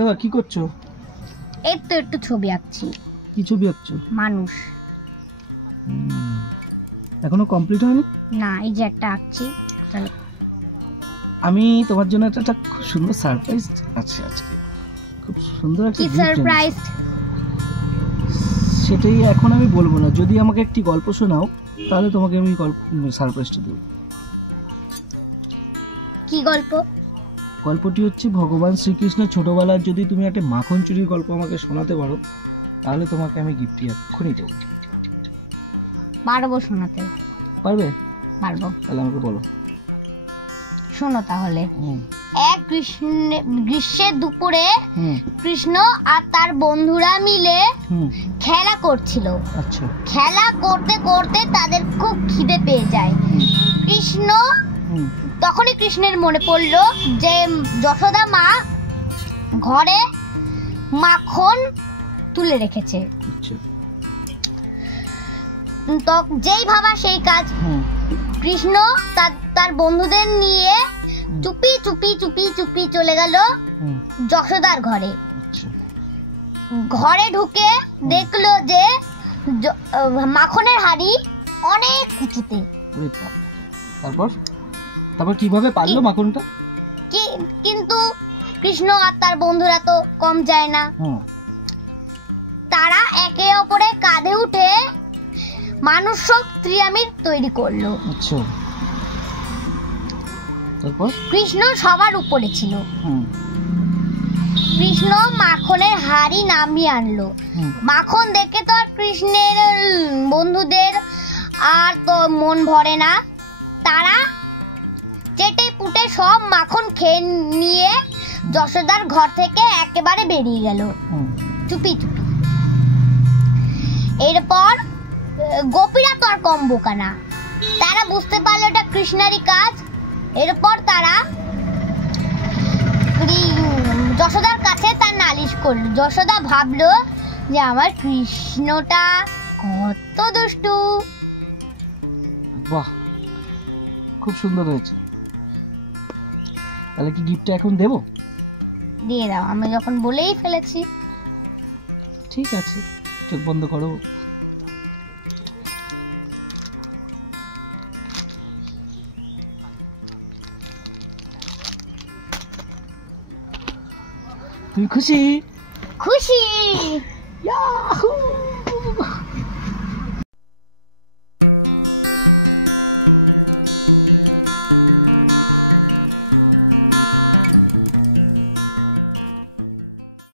এবার কি করছো? এই তো একটু ছবি আঁকছি। কি ছবি আঁকছো? মানুষ। এখনো কমপ্লিট হয়নি? না, এই যে একটা আঁকছি। আমি তোমার জন্য একটা খুব সুন্দর সারপ্রাইজ আছে আজকে। খুব সুন্দর একটা কি সারপ্রাইজ? সেটাই এখন আমি বলবো না। যদি আমাকে একটি গল্প শোনাও তাহলে তোমাকে আমি সারপ্রাইজটা দেব। কি গল্প? গল্পটি হচ্ছে ভগবান শ্রীকৃষ্ণ ছোটবেলার যদি তুমি একটা মাখন চুরির গল্প আমাকে শোনাতে পারো তাহলে তোমাকে আমি গিফট এক্ষুনি দেবো। পারবো শোনাতে। পারবে? পারবো। তাহলে আমাকে বলো। শোনো তাহলে। এক গ্রীষ্মের দুপুরে কৃষ্ণ আর তার বন্ধুরা মিলে খেলা করছিল। আচ্ছা। খেলা করতে করতে তাদের খুব খিদে পেয়ে যায়। তখনই কৃষ্ণের মনে পড়লো যে যশোদা মা ঘরে মাখন তুলে রেখেছে। তো যেই ভাবা সেই কাজ। কৃষ্ণ তার বন্ধুদের নিয়ে চুপি চুপি চুপি চুপি চলে গেল যশোদার ঘরে। ঘরে ঢুকে দেখলো যে মাখনের হাড়ি অনেক উঁচুতে। তারপর কিভাবে পারলো মাখনটা? কিন্তু কৃষ্ণ আর তার বন্ধুরা তো কম যায় না। তারা একে অপরের কাঁধে উঠে মানুষ ত্রিয়ামির তৈরি করলো। আচ্ছা। তারপর কৃষ্ণ সবার উপরে ছিল। কৃষ্ণ মাখনের হাড়ি নামিয়ে আনলো। মাখন দেখে তো আর কৃষ্ণের বন্ধুদের আর তো মন ভরে না। তারা চেটে পুটে সব মাখন খেয়ে নিয়ে যশোদার ঘর থেকে একেবারে বেরিয়ে গেল চুপি চুপি। এরপর গোপীরা তো আর কম বোকা না, তারা বুঝতে পারলো এটা কৃষ্ণেরই কাজ। এরপর তারা যশোদার কাছে তার নালিশ করলো। যশোদা ভাবলো যে আমার কৃষ্ণটা কত দুষ্টু। বাহ, খুব সুন্দর হয়েছে। তাহলে কি গিফটটা এখন দেব? দিয়ে দাও, আমি যখন বলেই ফেলেছি। ঠিক আছে, চোখ বন্ধ করো। তুমি খুশি? খুশি। ইয়াহু!